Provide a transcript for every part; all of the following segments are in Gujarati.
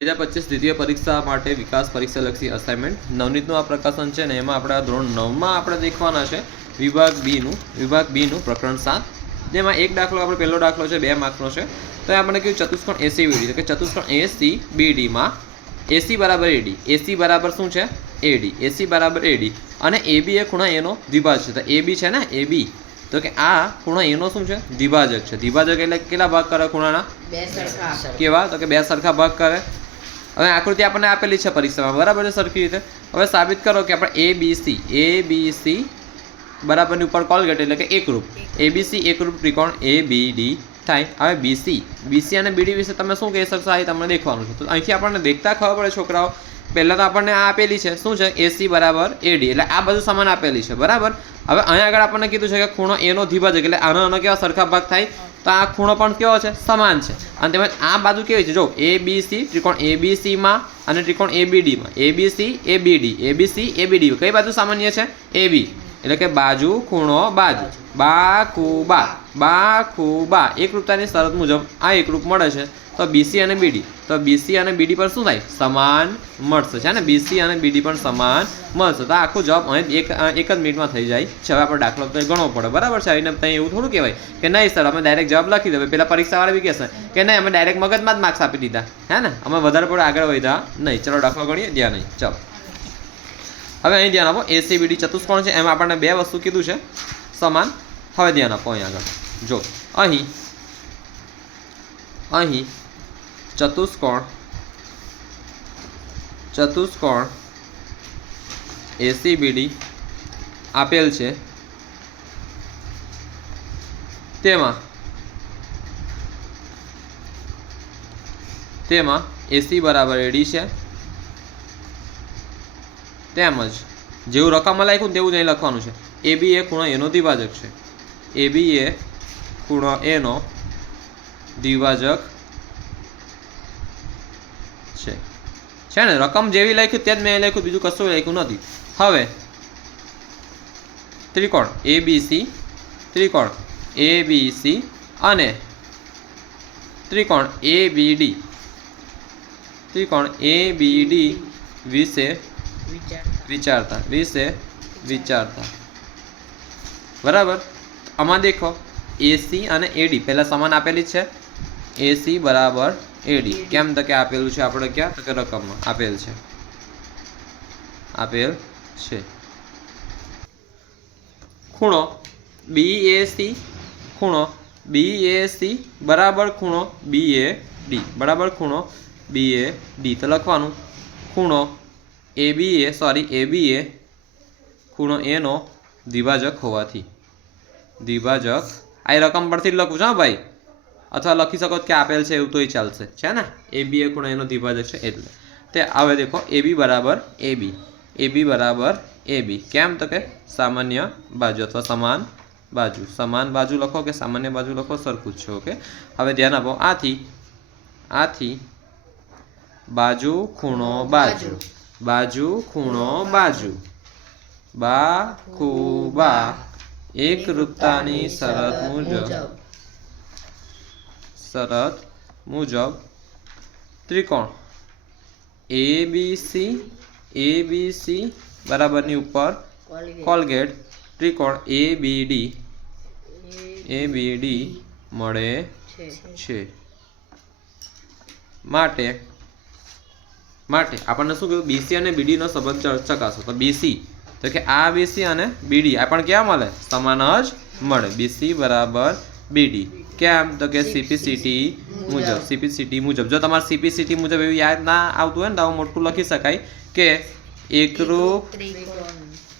2025 દ્વિતીય પરીક્ષા માટે વિકાસ પરીક્ષાલક્ષી અસાઇનમેન્ટ નવનીતનું આ પ્રકાશન છે ને એમાં આપણે ધોરણ 9માં આપણે દેખવાના છે વિભાગ બીનું પ્રકરણ 7 જેમાં એક દાખલો આપણે પહેલો દાખલો છે 2 માર્કનો છે તો આપણે કહ્યું ચતુષ્કોણ ACBD તો કે ચતુષ્કોણ ACBD માં AC બરાબર AD AC બરાબર શું છે AD AC બરાબર AD અને AB એ ખૂણા A નો દ્વિભાજક છે તો AB છે ને AB તો કે આ ખૂણો A નો શું છે દ્વિભાજક છે દ્વિભાજક એટલે કેટલા ભાગ કરે ખૂણાના બે સરખા કેવા તો કે બે સરખા ભાગ કરે હવે આકૃતિ આપણને આપેલી છે પરીક્ષામાં બરાબર છે સરખી રીતે હવે સાબિત કરો કે આપણે ABC બરાબરની ઉપર કોલગેટ એટલે કે એકરૂપ ABC એકરૂપ ત્રિકોણ ABD થાય હવે BC અને BD વિશે તમે શું કહી શકશો આ તમને દેખવાનું છે તો અહીંથી આપણને દેખતા ખબર પડે છોકરાઓ પહેલાં તો આપણને આ આપેલી છે શું છે AC બરાબર AD એટલે આ બધું સમાન આપેલી છે બરાબર હવે અહીંયા આગળ આપણને કીધું છે કે ખૂણો A નો દ્વિભાજક એટલે આનો કેવા સરખા ભાગ થાય તો આ ખૂણો પણ કેવો છે સમાન છે અને તેમજ આ બાજુ કેવી છે જો ABC ત્રિકોણ ABC માં અને ત્રિકોણ ABD માં ABC ABD કઈ બાજુ સામાન્ય છે AB એટલે કે બાજુ ખૂણો બાજુ બાખુબા એકરૂપતાની શરત મુજબ આ એકરૂપ મળે છે તો BC અને BD તો BC અને BD પર શું થાય સમાન મળશે છે ને BC અને BD પણ સમાન મળશે તો આખો જવાબ અહીં એક જ મિનિટમાં થઈ જાય છે હવે આપણે દાખલો તો ગણવો પડે બરાબર છે આવીને ત્યાં એવું થોડું કહેવાય કે નહીં સર અમે ડાયરેક્ટ જવાબ લખી દઈએ પેલા પરીક્ષાવાળા બી કહેશે કે નહીં અમે ડાયરેક્ટ મગજમાં જ માર્ક્સ આપી દીધા હે ને અમે વધારે પડે આગળ વધ્યા નહીં ચલો દાખલો ગણીએ ધ્યાન નહીં ચાલો હવે અહીં ધ્યાન આપો ACBD ચતુષ્કોણ છે એમાં આપણને બે વસ્તુ કીધું છે સમાન હવે ધ્યાન આપો અહીં આગળ જો અહીં ચતુષ્કોણ ACBD આપેલ છે તેમાં AC બરાબર AD છે તેમજ જેવું રકમમાં લખ્યું તેવું જ અહીં લખવાનું છે AB એ ખૂણો A નો દ્વિભાજક છે AB એ ખૂણો A નો દ્વિભાજક છે ને રકમ જેવી લખ્યું તે જ મેં લખ્યું બીજું કશું લખ્યું નથી હવે ત્રિકોણ ABC અને ત્રિકોણ ABD વિશે વિચારતા બરાબર આમાં દેખો AC અને AD પહેલા સમાન આપેલી છે AC બરાબર AD કેમ તો કે આપેલું છે આપણે ક્યાં તો કે રકમમાં આપેલ છે ખૂણો BAC બરાબર ખૂણો BAD તો લખવાનું ખૂણો AB એ ખૂણો A નો દ્વિભાજક હોવાથી આ રકમ પરથી જ લખું છું ભાઈ અથવા લખી શકો કે આપેલ છે એવું તોય ચાલશે છે ને AB એ ખૂણો એનો દ્વિભાજક છે એટલે તે હવે દેખો AB બરાબર AB કેમ તો કે સામાન્ય બાજુ અથવા સમાન બાજુ લખો કે સામાન્ય બાજુ લખો સરખું જ છે ઓકે હવે ધ્યાન આપો આથી બાજુ ખૂણો બાજુ બાખુબા એકરૂપતાની શરત મુજબ ત્રિકોણ ABC બરાબરની ઉપર કોલગેટ ત્રિકોણ ABD મળે છે માટે આપણને શું કહ્યું BC અને BD નો સંબંધ ચકાસો તો BC તો કે આ BC અને BD આપણને ક્યાં મળે સમાન જ મળે BC બરાબર BD કેમ તો કે CPCT મુજબ જો તમારે CPCT મુજબ એવું યાદ ના આવતું હોય ને તો મોટું લખી શકાય કે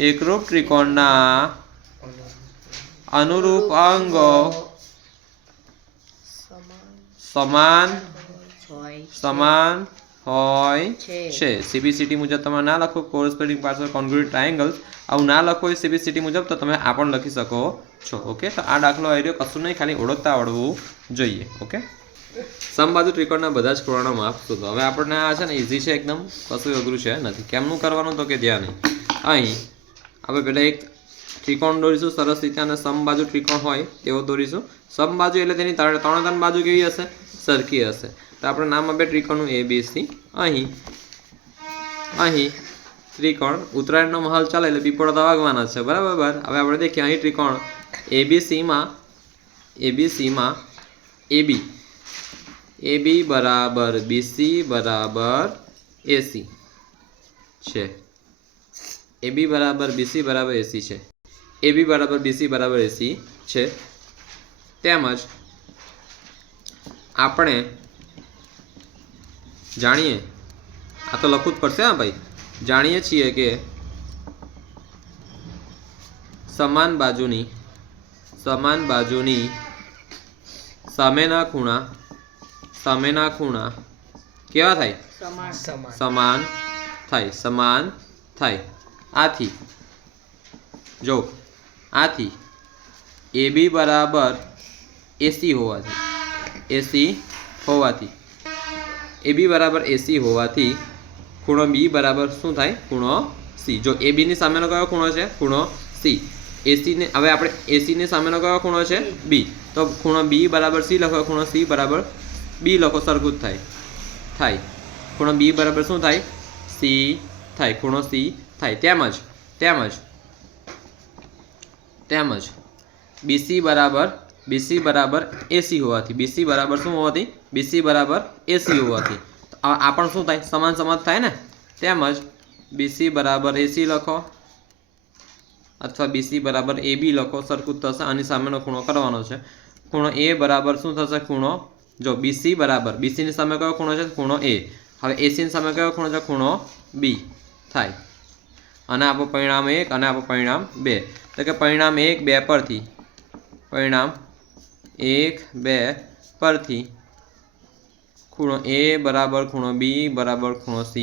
એકરૂપ ત્રિકોણના અનુરૂપ અંગો સમાન હોય છે CPCT મુજબ તમે ના લખો કોરસ્પોન્ડિંગ પાર્ટ્સ ઓફ કોન્ગ્રુએન્ટ ટ્રાયેંગલ્સ આવું ના લખો હોય CPCT મુજબ તો તમે આ પણ લખી શકો છો ઓકે તો આ દાખલો આવ્યો કશું નહીં ખાલી ઓળખતા આવડવું જોઈએ ઓકે સમબાજુ ત્રિકોણના બધા જ ખૂણાના માપ શોધો હવે આપણને આ છે ને ઇઝી છે એકદમ કશું અઘરું છે નથી કેમનું કરવાનું તો કે ધ્યાન અહીં આપણે પહેલાં એક ત્રિકોણ દોરીશું સરસ રીતે અને સમબાજુ ત્રિકોણ હોય તેવો દોરીશું સમબાજુ એટલે તેની ત્રણે ત્રણ બાજુ કેવી હશે સરખી હશે તો આપણે નામ આપે ત્રિકોણનું ABC. અહીં ત્રિકોણ ઉત્તરાયણનો માહોલ ચાલે એટલે પીપળો તો વાગવાના છે, બરાબર. હવે આપણે દેખીએ અહીં ત્રિકોણ ABCમાં AB બરાબર BC બરાબર AC છે. AB બરાબર BC બરાબર AC છે. AB બરાબર BC બરાબર AC છે. તેમજ આપણે જાણીએ, આ તો લખવું જ પડશે હા ભાઈ, જાણીએ છીએ કે સમાન બાજુની સામેના ખૂણા કેવા થાય? સમાન થાય. આથી જો આથી AB બરાબર AC હોવાથી AB બરાબર AC હોવાથી ખૂણો B બરાબર શું થાય? ખૂણો C. જો AB ની સામેનો કયો ખૂણો છે? ખૂણો C. AC ને હવે આપણે AC ની સામેનો કયો ખૂણો છે? B. તો ખૂણો B બરાબર C લખો, ખૂણો C બરાબર B લખો, સરખું જ થાય. ખૂણો B બરાબર શું થાય? C થાય. ખૂણો C થાય. તેમજ BC બરાબર AC હોવાથી BC બરાબર શું હોવાથી? BC બરાબર AC હોવાથી આ પણ શું થાય? સમાન થાય ને. તેમજ BC બરાબર AC લખો અથવા BC બરાબર AB લખો, સરખું જ થશે. આની સામેનો ખૂણો કરવાનો છે. ખૂણો A બરાબર શું થશે? ખૂણો જો BC બરાબર BC ની સામે કયો ખૂણો છે? ખૂણો A. હવે AC ની સામે કયો ખૂણો છે? ખૂણો B થાય. અને આપણું પરિણામ 1 અને આપણું પરિણામ 2. તો કે પરિણામ 1, 2 પરથી ખૂણો A બરાબર ખૂણો B બરાબર ખૂણો C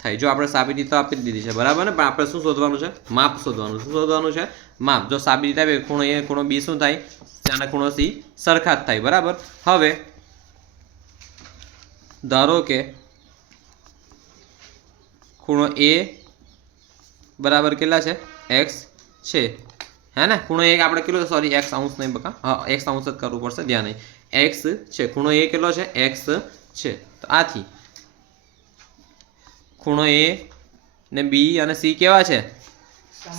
થાય. જો આપણે સાબિતી તો આપી જ દીધી છે, બરાબર ને. પણ આપણે શું શોધવાનું છે? માપ શોધવાનું છે. માપ જો સાબિતી આપે ખૂણો A ખૂણો B શું થાય? અને ખૂણો C સરખા જ થાય, બરાબર. હવે ધારો કે ખૂણો A બરાબર કેટલા છે? X છે, હે ને. ખૂણો A આપણે કેટલો? સોરી, X અંશ નહીં બકા, હા X અંશ જ કરવું પડશે, ધ્યાન નહીં. X છે, ખૂણો A કેટલો છે? X છે. તો આથી ખૂણો A ને B અને C કેવા છે?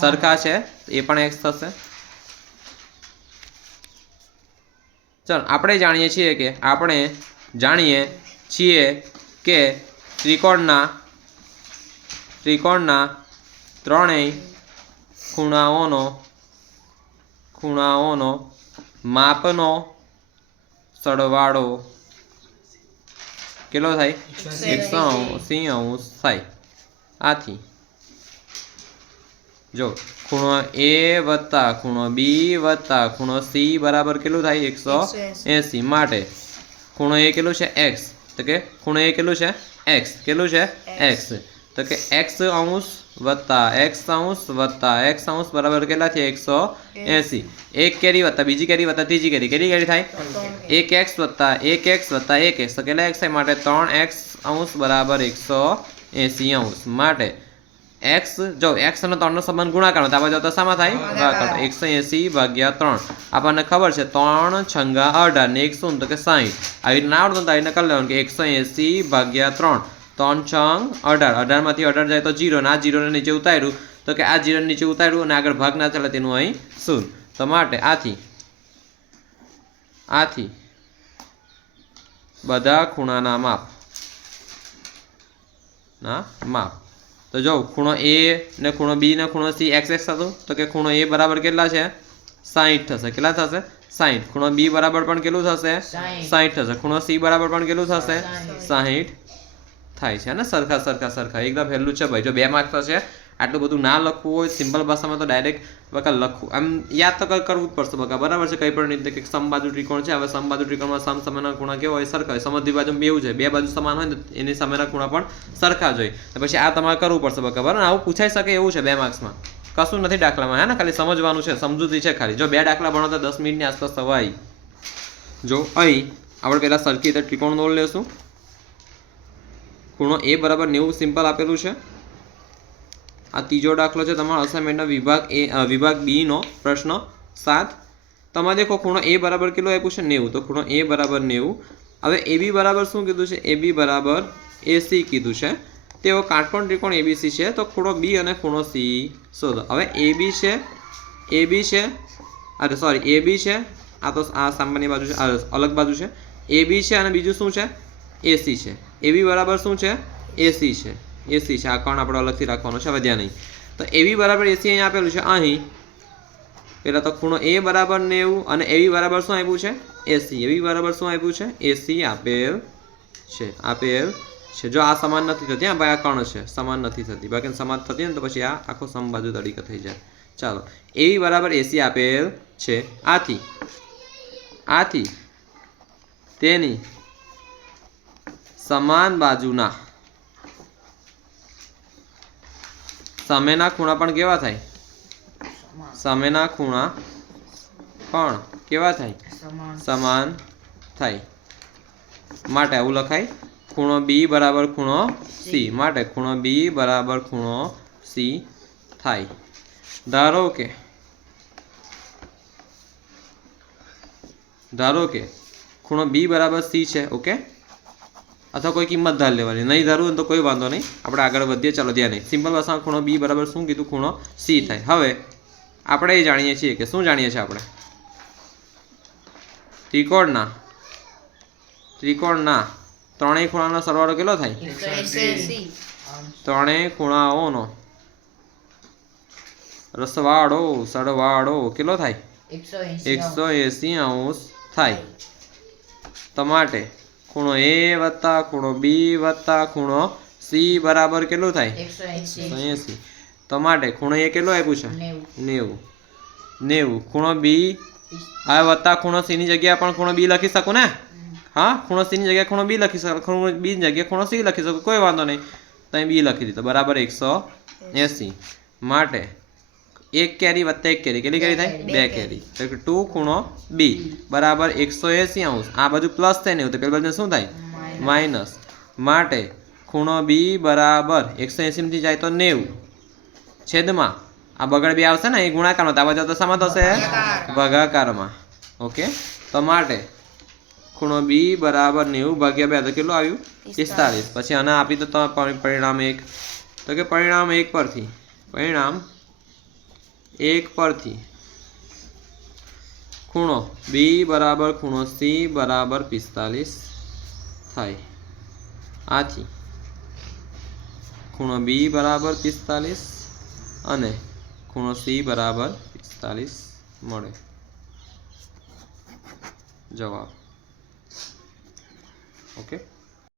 સરખા છે. તો એ પણ X થશે. ચાલો, આપણે જાણીએ છીએ કે ત્રિકોણના ત્રણેય ખૂણાઓનો માપનો સરવાળો કેટલો થાય? 180 અંશ થાય. આથી જો ખૂણો A વત્તા ખૂણો B વત્તા ખૂણો C બરાબર કેટલું થાય? 180. માટે ખૂણો A કેટલું છે? X. તો કે ખૂણો A કેટલું છે? X. કેટલું છે? X. તો કે X અંશ વત્તા X અંશ વત્તા X અંશ બરાબર કેટલા છે? 180. એક કેરી વત્તા બીજી કેરી વત્તા ત્રીજી કેરી, કેટલી કેરી થાય? 1x વત્તા 1x વત્તા 1x. તો કેટલા x થાય? માટે 3x અંશ બરાબર 180 અંશ. માટે x જો x અને 3 નો સંબંધ ગુણાકાર તો આપણે જતા શામાં થાય? ભાગાકાર. 180/3 આપણને ખબર છે 3 છંગા 18 ને 1 શૂન્ય, તો કે 60. આવી રીતે ના આવડતું તો આવીને કરી લેવાનું કે 180/3 3 છંગ 18, 18 માંથી 18 જાય તો 0, ને આ 0 ને નીચે ઉતાર્યું તો કે આ 0 નીચે ઉતાર્યું અને આગળ ભાગ ના ચાલે તેનું અહીં શૂન્ય. તો માટે આથી બધા ખૂણાના માપ. તો જો ખૂણો A ને ખૂણો B ને ખૂણો C x હતું, તો કે ખૂણો A બરાબર કેટલા છે? 60 થશે. કેટલા થશે? 60. ખૂણો B બરાબર પણ કેટલું થશે? 60 થશે. ખૂણો C બરાબર પણ કેટલું થશે? 60 થાય છે ને. સરખા એકદમ પહેલું છે ભાઈ. જો 2 માર્ક થશે. આટલું બધું ના લખવું હોય સિમ્પલ ભાષામાં તો ડાયરેક્ટ બકા લખવું, આમ યાદ તો કરવું જ પડશે બકા, બરાબર છે. કંઈ પણ રીતે કે સમબાજુ ત્રિકોણ છે. હવે સમબાજુ ત્રિકોણમાં સામેના ખૂણા કેવા હોય? સરખા હોય. સમદ્વિ બાજુ બેવું છે, 2 બાજુ સમાન હોય ને એની સામેના ખૂણા પણ સરખા જ હોય. તો પછી આ તમારે કરવું પડશે બકા, બરાબર. આવું પૂછાઈ શકે એવું છે 2 માર્ક્સમાં. કશું નથી દાખલામાં, હે ને. ખાલી સમજવાનું છે, સમજૂતી છે ખાલી. જો 2 દાખલા ભણો તો 10 મિનિટની આસપાસ થવાય. જો અહીં આપણે પહેલાં સરખી રીતે ત્રિકોણ દોરી લેશું. ખૂણો A બરાબર 90 સિમ્પલ આપેલું છે. આ ત્રીજો દાખલો છે તમારો અસાઇનમેન્ટના વિભાગ B નો પ્રશ્ન 7. તમે દેખો ખૂણો A બરાબર કેટલો આપ્યું છે? 90. તો ખૂણો A બરાબર 90 હવે AB બરાબર શું કીધું છે? AB બરાબર AC કીધું છે. તેઓ કાટકોણ ત્રિકોણ ABC છે, તો ખૂણો B અને ખૂણો C શોધો. હવે AB છે અરે સોરી AB છે, આ તો આ સામાન્ય બાજુ છે, અલગ બાજુ છે. AB છે અને બીજું શું છે? AC છે. AB બરાબર શું છે? AC છે. AC છે. આ કોણ આપણે અલગથી રાખવાનો છે, હવે ધ્યાન નહીં. તો AB બરાબર AC અહીં આપેલું છે. અહીં પહેલાં તો ખૂણો A બરાબર 90 અને AB બરાબર શું આપ્યું છે? AC. AB બરાબર શું આપ્યું છે? AC આપેલ છે. જો આ સમાન નથી થતી, હા ભાઈ, આ કણ છે, સમાન નથી થતી. બાકી સમાન થતી ને તો પછી આ આખો સમબાજુ તરીકે થઈ જાય. ચાલો, AB બરાબર AC આપેલ છે. આથી તેની સમાન બાજુના સામેના ખૂણા પણ કેવા થાય? સામેના ખૂણા પણ કેવા થાય? સમાન થાય. માટે આવું લખાય, ખૂણો B બરાબર ખૂણો C. માટે ખૂણો B બરાબર ખૂણો C થાય. ધારો કે ખૂણો B બરાબર C છે. ઓકે, અથવા કોઈ કિંમત ધાર લેવાની. નહીં ધારવું તો કોઈ વાંધો નહીં, આપણે આગળ વધીએ. ચાલો ધ્યાન નહીં. સિમ્પલ ભાષામાં ખૂણો B બરાબર શું કીધું? ખૂણો C થાય. હવે આપણે એ જાણીએ છીએ કે શું જાણીએ છીએ આપણે? ત્રિકોણના ત્રણેય ખૂણાનો સરવાળો કેટલો થાય? ત્રણેય ખૂણાઓનો સરવાળો કેટલો થાય? 180 અંશ થાય. તો માટે ખૂણો A વત્તા ખૂણો B વત્તા ખૂણો C બરાબર કેટલું થાય? 180. તો માટે ખૂણો A કેટલો આપ્યું છે? 90. ખૂણો B આ વત્તા ખૂણો C ની જગ્યાએ પણ ખૂણો B લખી શકું ને? હા, ખૂણો C ની જગ્યાએ ખૂણો B લખી શકો, ખૂણો B ની જગ્યાએ ખૂણો C લખી શકો, કોઈ વાંધો નહીં. તો અહીં B લખી દીધો બરાબર 180. માટે 1 કેરી વત્તા 1 કેરી કેટલી કેરી થાય? 2 કેરી. તો 2 ખૂણો B બરાબર 180 અંશ. આ બાજુ પ્લસ થાય ને, તો પેલી બાજુ શું થાય? માઇનસ. માટે ખૂણો B બરાબર 180 માંથી જાય તો 90 છેદમાં આ બગડ 2 આવશે ને, એ ગુણાકારમાં, તો આ બાજુ તો શામાં થશે? ભાગાકારમાં. ઓકે, તો માટે ખૂણો B બરાબર 90 ભાગ્યા 2 તો કેટલું આવ્યું? 45. પછી આને આપી દો તો પરિણામ 1. તો કે પરિણામ 1 પરથી ખૂણો B બરાબર ખૂણો C બરાબર 45 થાય. આથી ખૂણો B બરાબર 45 અને ખૂણો C બરાબર 45 મળે જવાબ. ઓકે.